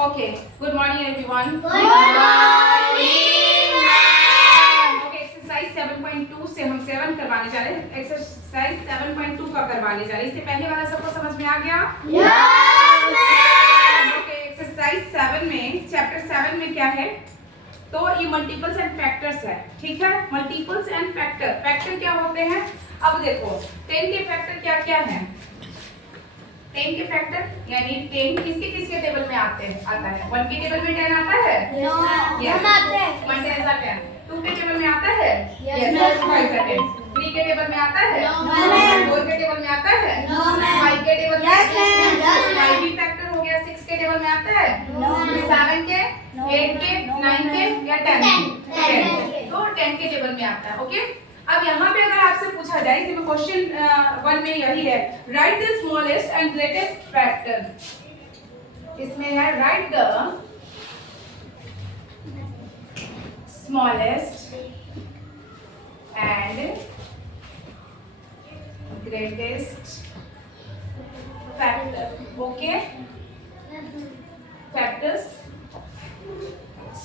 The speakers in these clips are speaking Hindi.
Okay, good morning everyone. Good morning, ma'am. Okay, exercise 7.2 से हम 7 करवाने जा रहे हैं. एक्सरसाइज 7.2 का करवाने जा रहे हैं. इससे पहले वाला सबको समझ में आ गया? Yes, ma'am. Okay, एक्सरसाइज 7 में चैप्टर 7 में क्या है? तो ये मल्टीपल्स एंड फैक्टर्स है. ठीक है, मल्टीपल्स एंड फैक्टर. फैक्टर क्या होते हैं? अब देखो 10 के फैक्टर क्या क्या है. 10 के फैक्टर यानी 10 किसके किसके टेबल में आता है? 1 के टेबल में 10 आता है? Yes. 1 10 is 10. 2 के टेबल में आता है? Yes. 5 is 10. 3 के टेबल में आता है? No, ma'am. 4 के टेबल में आता है? No, ma'am. 5 के टेबल में? Yes, ma'am. 5 भी फैक्टर हो गया. 6 के टेबल में आता है? No, ma'am. 7 के, No. 8 के, No, 9 के ma'am. या 10 के? 10. 10. तो 10 के टेबल में आता है. ओके, अब यहाँ पे अगर आपसे पूछा जाए, इसमें क्वेश्चन 1 में यही है, right the smallest and greatest factor. इसमें है right the smallest and greatest factor. Okay, factors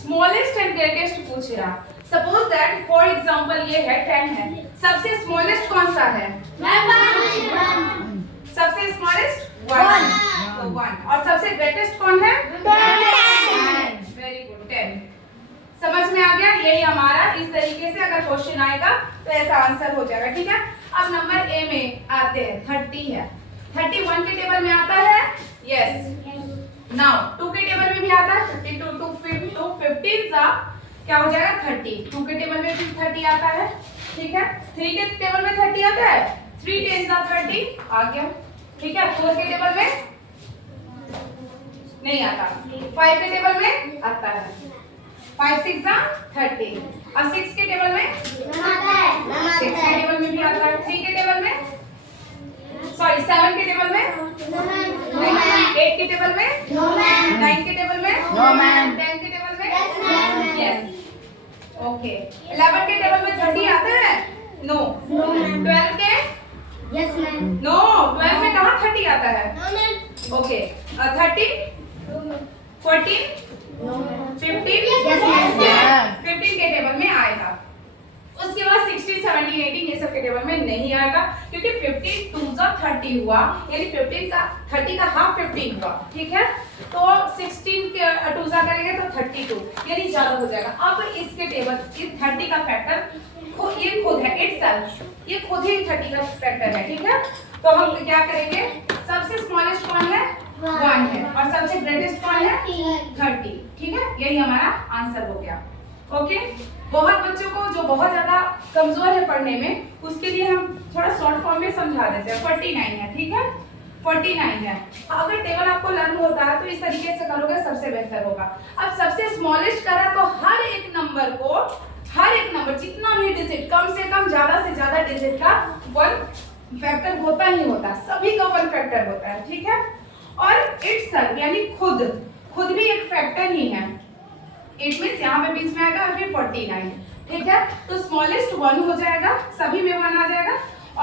smallest and greatest पूछ रहा. सपोज दैट फॉर एग्जांपल ये है 10 है. सबसे स्मॉलेस्ट कौन सा है? सबसे स्मॉलेस्ट 1. तो 1. और सबसे ग्रेटेस्ट कौन है? 10. Very good, 10. समझ में आ गया? यही हमारा इस तरीके से अगर क्वेश्चन आएगा तो ऐसा आंसर हो जाएगा. ठीक है, अब नंबर ए में आते हैं. 30 है. 30 1 के टेबल में आता है? यस. नाउ 2 के टेबल में भी आता है. 52 to 15 सा क्या हो जाएगा? 30. 2 के टेबल में भी 30 आता है. ठीक है, 3 के टेबल में 30 आता है. 3 10 सा 30 आ गया. ठीक है, 4 के टेबल में नहीं आता. 5 के टेबल में आता है. 5 6 सा 30. और 6 के टेबल में 6 के टेबल में भी आता है. 3 के टेबल में सॉरी 7 के टेबल में 8 के टेबल में 9 के टेबल में 10 के टेबल में यस. ओके, 11 के टेबल में 30 आता है? नो. 12 के नो. 12 में कहाँ 30 आता है? ओके, 13 14 15 15 के टेबल में आएगा. उसके बाद 16 17 18 ये सब के टेबल में नहीं आएगा, क्योंकि 15 2 सा 30 हुआ, यानी 15 का 30 का हाफ 15 हुआ. ठीक है, तो 16 के 2 सा करेंगे तो 32, यानी ज्यादा हो जाएगा. अब इसके टेबल इस 30 का फैक्टर ये खुद है इटसेल्फ, ये खुद ही 30 का फैक्टर है. ठीक है, तो हम क्या करेंगे? सबसे स्मॉलेस्ट कौन है? 1 है. और सबसे ग्रेटेस्ट कौन है? 30. ठीक है, यही हमारा आंसर हो गया. ओके, बहुत बच्चों को जो बहुत ज्यादा कमजोर है पढ़ने में, उसके लिए हम थोड़ा शॉर्ट फॉर्म में समझा देते हैं. 49 है. ठीक है, 49 है. अगर टेबल आपको लर्न होता है तो इस तरीके से करोगे, सबसे बेहतर होगा. अब सबसे स्मॉलेस्ट करा तो हर एक नंबर जितना भी डिजिट, कम से कम ज्यादा से ज्यादा डिजिट का 1 फैक्टर होता ही होता है. सभी का 1 फैक्टर होता है. ठीक है, और इटसेल्फ यानी खुद भी एक फैक्टर ही है. इट मींस यहाँ पे बीच में आएगा और फिर 49. ठीक है, तो स्मॉलेस्ट 1 हो जाएगा, सभी में 1 आ जाएगा,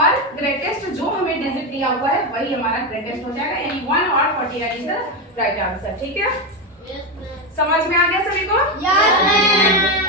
और ग्रेटेस्ट जो हमें डिजिट दिया हुआ है वही हमारा ग्रेटेस्ट हो जाएगा, यानी 1 और 49 इज द राइट आंसर. ठीक है, समझ में आ गया सभी को? Yes, ma'am.